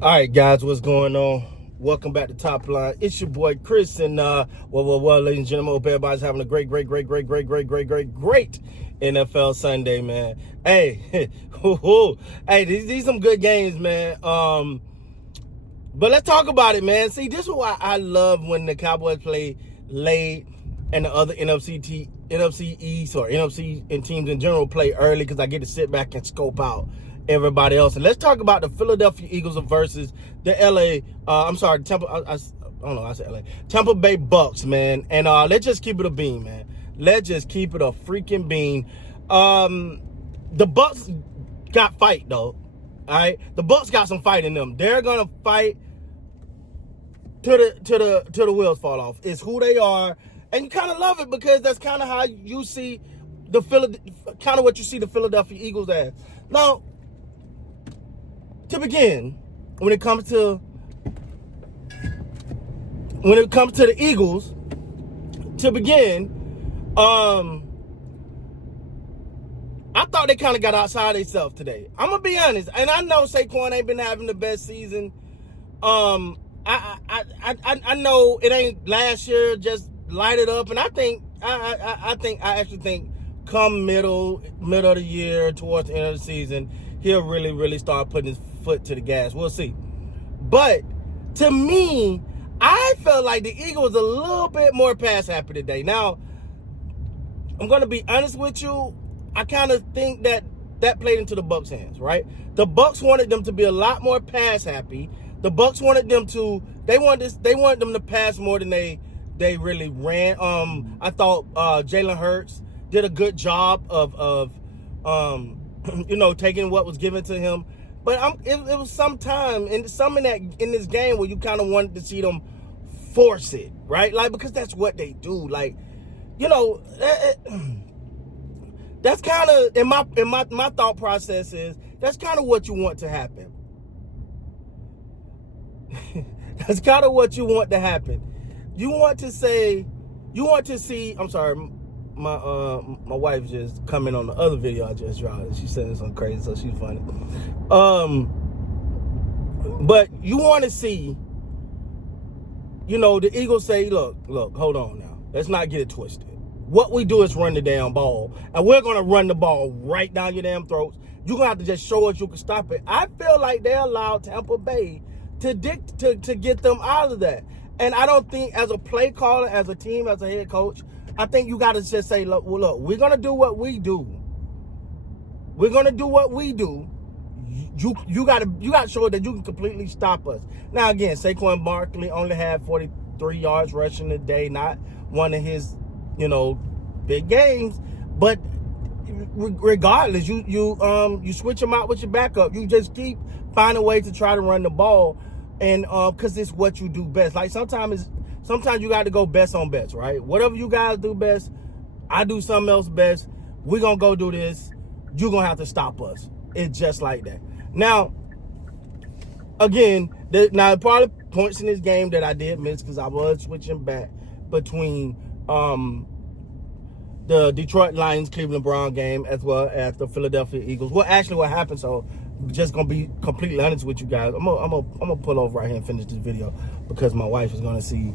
All right, guys, what's going on? Welcome back to Top Line. It's your boy Chris, and well, ladies and gentlemen, hope everybody's having a great NFL Sunday, man. Hey, hey, these some good games, man. But let's talk about it, man. See, this is why I love when the Cowboys play late and the other NFC East or NFC and teams in general play early, because I get to sit back and scope out everybody else. And let's talk about the Philadelphia Eagles versus the Tampa Bay Bucs, man. And let's just keep it a bean, man. Let's just keep it a freaking bean. The Bucs got fight, though. All right, the Bucs got some fight in them. They're gonna fight till the wheels fall off. It's who they are, and you kind of love it, because that's kind of how you see what you see the Philadelphia Eagles as. Now, to begin, when it comes to the Eagles, to begin, I thought they kind of got outside themselves today. I'm gonna be honest, and I know Saquon ain't been having the best season. I know it ain't last year, just light it up, and I actually think come middle of the year, towards the end of the season, he'll really start putting his foot to the gas. We'll see. But to me, I felt like the Eagles a little bit more pass happy today. Now, I'm gonna be honest with you. I kind of think that played into the Bucs' hands, right? The Bucs wanted them to be a lot more pass happy. The Bucs wanted them to pass more than they really ran. I thought Jalen Hurts did a good job of taking what was given to him. But it was some time in this game where you kind of wanted to see them force it, right? Like, because that's what they do. Like, that's kind of in my thought process is that's kind of what you want to happen. That's kind of what you want to happen. You want to see. I'm sorry, my wife just coming on the other video I just dropped. She said something crazy, so she's funny. But you want to see, the Eagles say, look, hold on now. Let's not get it twisted. What we do is run the damn ball, and we're going to run the ball right down your damn throats. You're going to have to just show us you can stop it. I feel like they allowed Tampa Bay to get them out of that. And I don't think, as a play caller, as a team, as a head coach, I think you got to just say, look, we're going to do what we do. We're going to do what we do. You got to show that you can completely stop us. Now, again, Saquon Barkley only had 43 yards rushing today, not one of his big games, but regardless, you switch them out with your backup. You just keep finding ways to try to run the ball, and because it's what you do best. Like sometimes you got to go best on best, right? Whatever you guys do best, I do something else best. We're gonna go do this. You're gonna have to stop us. It's just like that. Now, again, part of the points in this game that I did miss, because I was switching back between the Detroit Lions Cleveland Brown game as well as the Philadelphia Eagles. Well, actually, what happened? So, just gonna be completely honest with you guys. I'm gonna pull over right here and finish this video, because my wife is gonna see.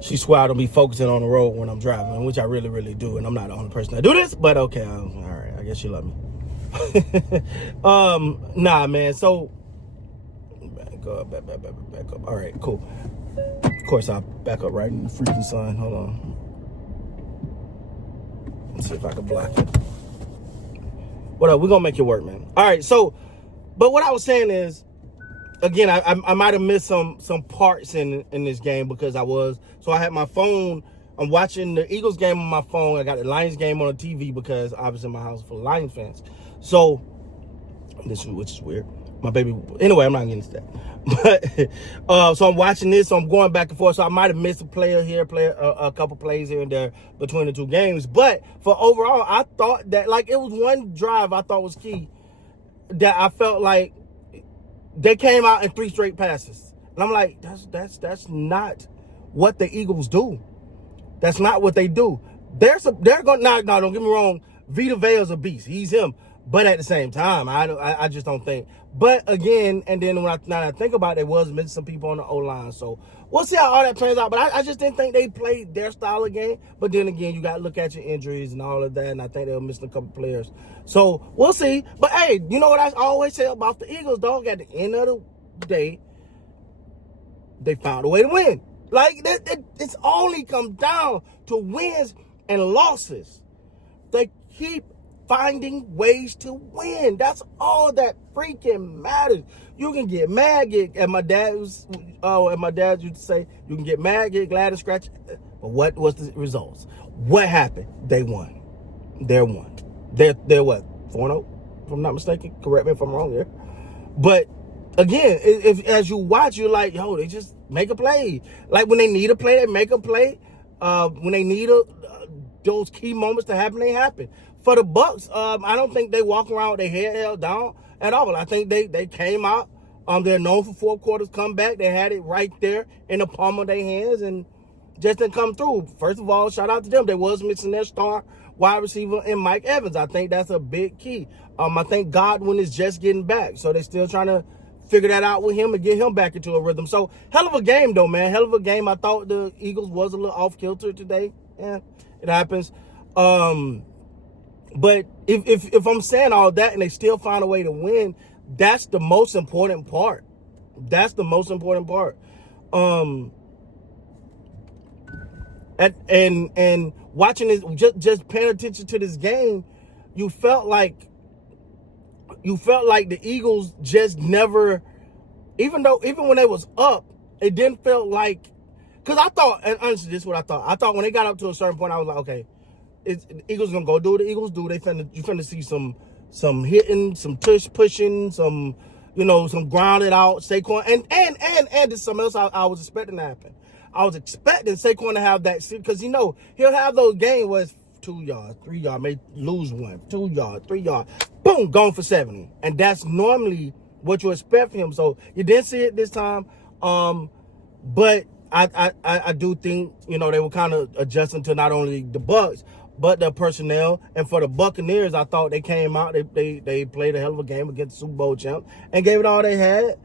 She swear I don't be focusing on the road when I'm driving, which I really do, and I'm not the only person that do this. But okay, all right. I guess you love me. Nah, man. So back up. All right, cool. Of course, I'll back up right in the freaking sun. Hold on. Let's see if I can block it. Whatever, we're gonna make it work, man. All right, so, but what I was saying is, again, I might have missed some parts in this game, because I had my phone. I'm watching the Eagles game on my phone. I got the Lions game on the TV, because obviously my house is full of Lions fans. So, which is weird. My baby. Anyway, I'm not getting into that. But so I'm watching this. So I'm going back and forth. So I might have missed a player here, a couple plays here and there between the two games. But for overall, I thought that, like, it was one drive I thought was key, that I felt like they came out in 3 straight passes, and I'm like, that's not what the Eagles do. That's not what they do. They're going. No, don't get me wrong. Vita Vea's a beast. He's him. But at the same time, I just don't think But again, and then now that I think about it, they was missing some people on the O-line. So we'll see how all that turns out. But I just didn't think they played their style of game. But then again, you got to look at your injuries and all of that. And I think they were missing a couple players. So we'll see. But hey, you know what I always say about the Eagles, dog? At the end of the day, they found a way to win. Like, it's only come down to wins and losses. They keep finding ways to win. That's all that freaking matters. You can get mad, and my dad used to say, you can get mad, get glad, and scratch. But what was the results? What happened? They won. They're won. They're what? 4-0, if I'm not mistaken. Correct me if I'm wrong here. But again, if as you watch, you're like, yo, they just make a play. Like when they need a play, they make a play. When they need those key moments to happen, they happen. For the Bucs, I don't think they walk around with their head held down at all. I think they came out. They're known for fourth quarters comeback. They had it right there in the palm of their hands and just didn't come through. First of all, shout out to them. They was missing their star wide receiver in Mike Evans. I think that's a big key. I think Godwin is just getting back, so they're still trying to figure that out with him and get him back into a rhythm. So hell of a game though, man. Hell of a game. I thought the Eagles was a little off kilter today. Yeah, it happens. But if I'm saying all that and they still find a way to win, that's the most important part. That's the most important part. And watching this, just paying attention to this game, you felt like the Eagles just never, even when they was up, it didn't feel like, because I thought, and honestly, this is what I thought. I thought when they got up to a certain point, I was like, okay, the Eagles gonna go do what the Eagles do. You finna see some hitting, some pushing, some grounded out Saquon, and there's something else I was expecting to happen. I was expecting Saquon to have that, because he'll have those games where it's 2 yards, 3 yards, may lose one, 2 yards, 3 yards, boom, gone for 70, and that's normally what you expect from him. So you didn't see it this time, but I do think they were kind of adjusting to not only the Bucs but the personnel. And for the Buccaneers, I thought they came out, they played a hell of a game against the Super Bowl champ and gave it all they had.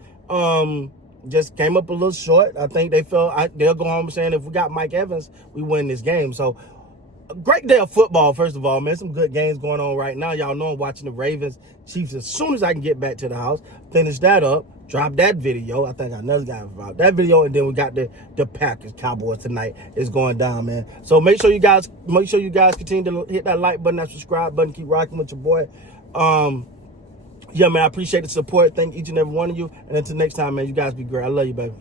Just came up a little short. I think they felt they'll go home saying, if we got Mike Evans, we win this game. So a great day of football, first of all, man. Some good games going on right now. Y'all know I'm watching the Ravens Chiefs as soon as I can get back to the house. Finish that up. Drop that video. I think I got another guy about that video. And then we got the Packers Cowboys tonight. It's going down, man. So make sure you guys continue to hit that like button, that subscribe button. Keep rocking with your boy. Yeah, man, I appreciate the support. Thank each and every one of you. And until next time, man, you guys be great. I love you, baby.